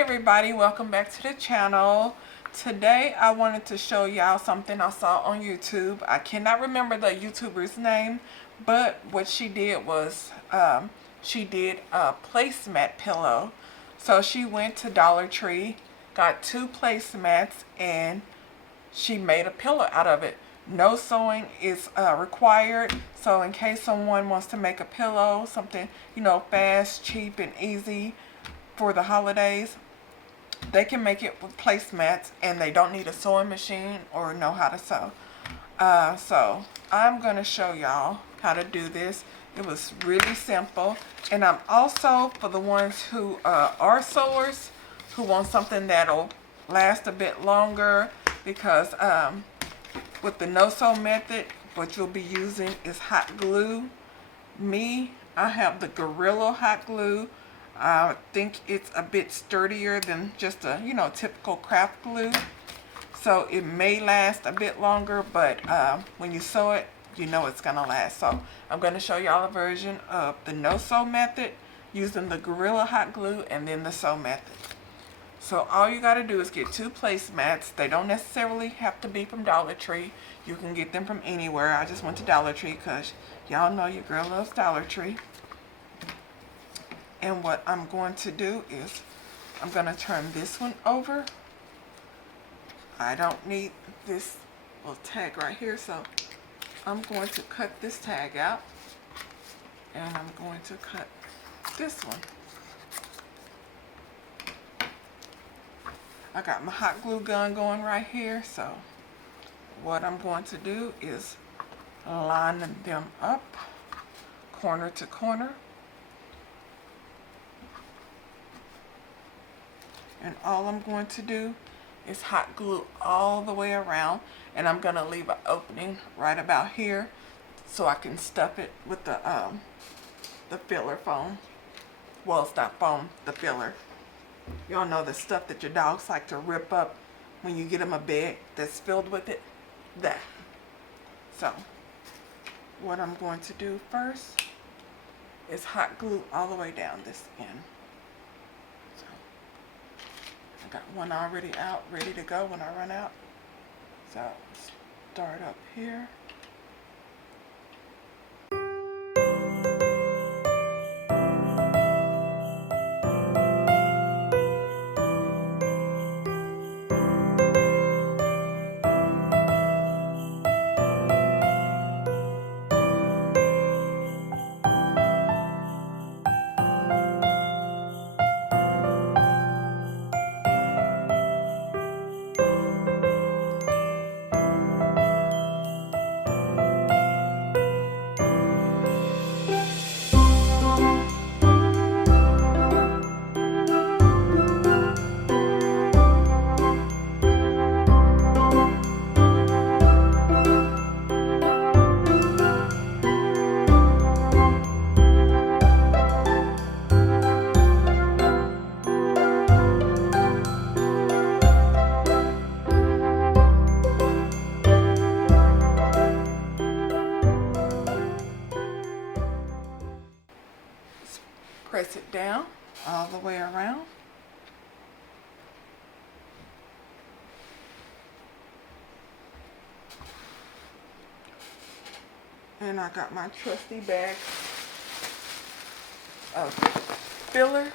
everybody, welcome back to the channel. Today I wanted to show y'all something I saw on YouTube. I cannot remember the YouTuber's name, but what she did was she did a placemat pillow. So she went to Dollar Tree, got 2 placemats, and she made a pillow out of it. No sewing is required, so in case someone wants to make a pillow, something, you know, fast, cheap, and easy for the holidays, they can make it with placemats, and they don't need a sewing machine or know how to sew. So I'm going to show y'all how to do this. It was really simple, and I'm also, for the ones who are sewers, who want something that'll last a bit longer, because with the no-sew method, what you'll be using is hot glue. I have the Gorilla hot glue. I think it's a bit sturdier than just a, you know, typical craft glue. So it may last a bit longer, but when you sew it, you know it's gonna last. So I'm gonna show y'all a version of the no-sew method using the Gorilla hot glue and then the sew method. So all you gotta do is get 2 placemats. They don't necessarily have to be from Dollar Tree. You can get them from anywhere. I just went to Dollar Tree because y'all know your girl loves Dollar Tree. And what I'm going to do is I'm going to turn this one over. I don't need this little tag right here, so I'm going to cut this tag out, and I'm going to cut this one. I got my hot glue gun going right here, so what I'm going to do is line them up corner to corner. And all I'm going to do is hot glue all the way around, and I'm going to leave an opening right about here so I can stuff it with the filler foam. Well, it's not foam, the filler. Y'all know the stuff that your dogs like to rip up when you get them a bed that's filled with it. That. So what I'm going to do first is hot glue all the way down this end. Got one already out, ready to go when I run out. So start up here. Press it down all the way around. And I got my trusty bag of filler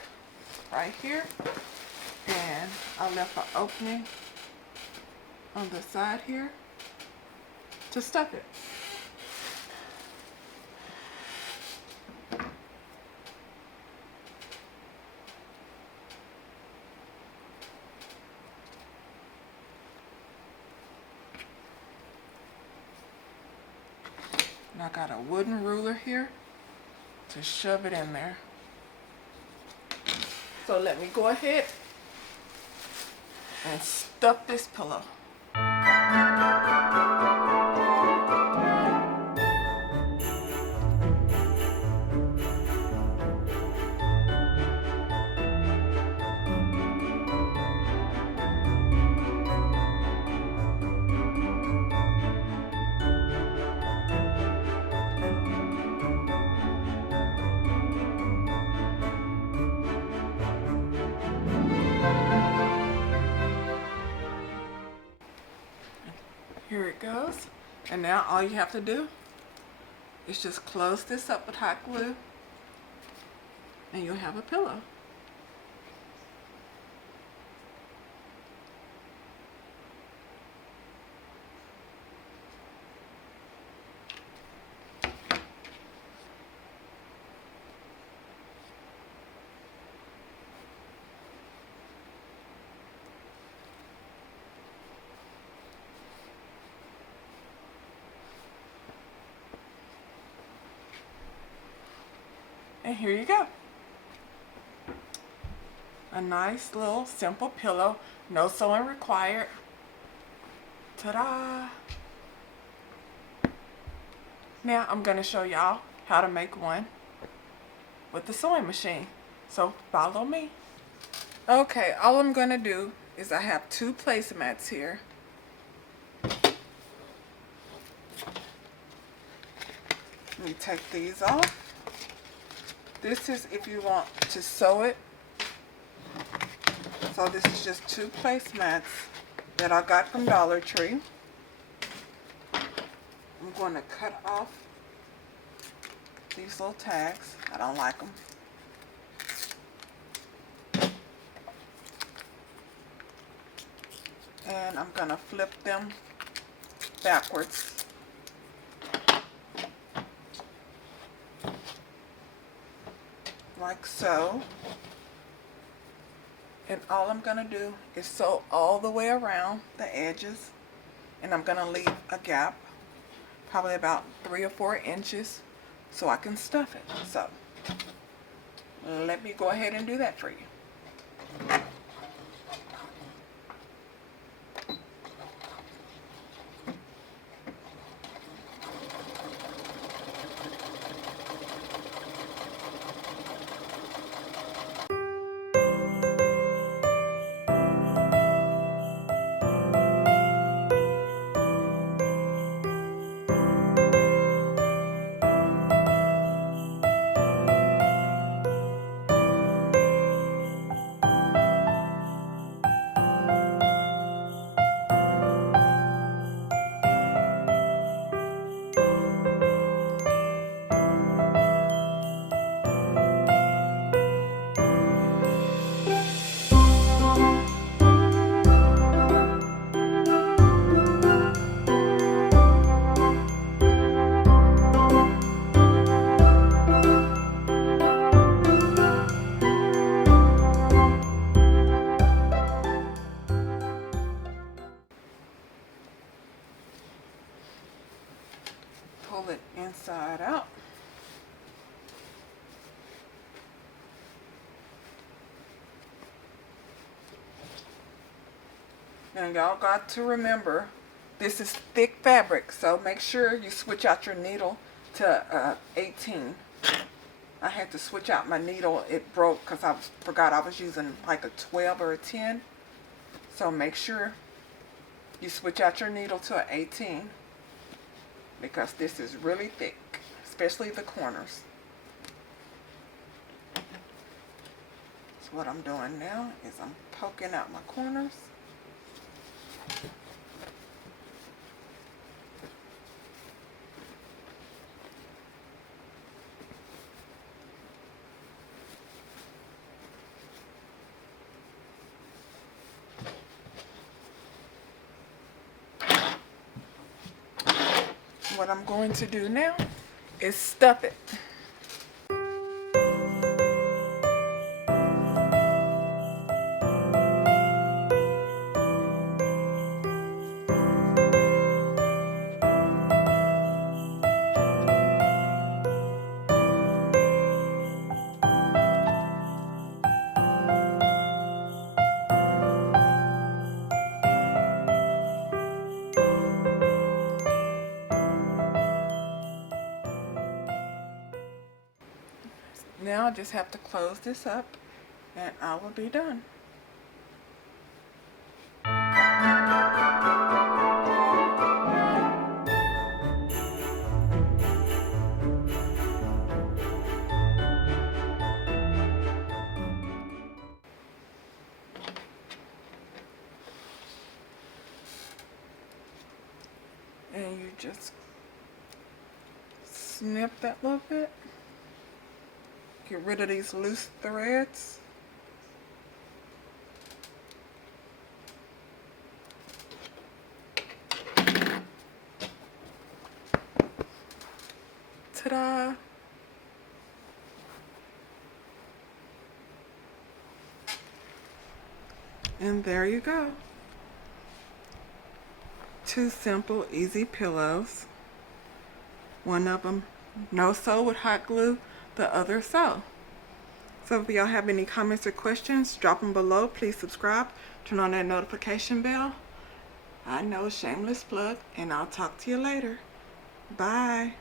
right here. And I left an opening on the side here to stuff it. And I got a wooden ruler here to shove it in there. So let me go ahead and stuff this pillow. Here it goes. And now all you have to do is just close this up with hot glue and you'll have a pillow. And here you go. A nice little simple pillow, no sewing required. Ta-da! Now I'm going to show y'all how to make one with the sewing machine. So follow me. Okay, all I'm going to do is I have 2 placemats here. Let me take these off. This is if you want to sew it. So this is just 2 placemats that I got from Dollar Tree. I'm going to cut off these little tags. I don't like them. And I'm going to flip them backwards. Like so. And all I'm going to do is sew all the way around the edges, and I'm going to leave a gap, probably about 3 or 4 inches, so I can stuff it. So let me go ahead and do that for you. Pull it inside out. Now y'all got to remember, this is thick fabric, so make sure you switch out your needle to 18. I had to switch out my needle. It broke because I forgot I was using like a 12 or a 10. So make sure you switch out your needle to an 18 because this is really thick, especially the corners. So what I'm doing now is I'm poking out my corners. What I'm going to do now is stuff it. Now I just have to close this up and I will be done. And you just snip that little bit. Get rid of these loose threads. Ta-da! And there you go. 2 simple, easy pillows. One of them no sew with hot glue, the other sew. So if y'all have any comments or questions, drop them below. Please subscribe, turn on that notification bell. I know, shameless plug, and I'll talk to you later. Bye.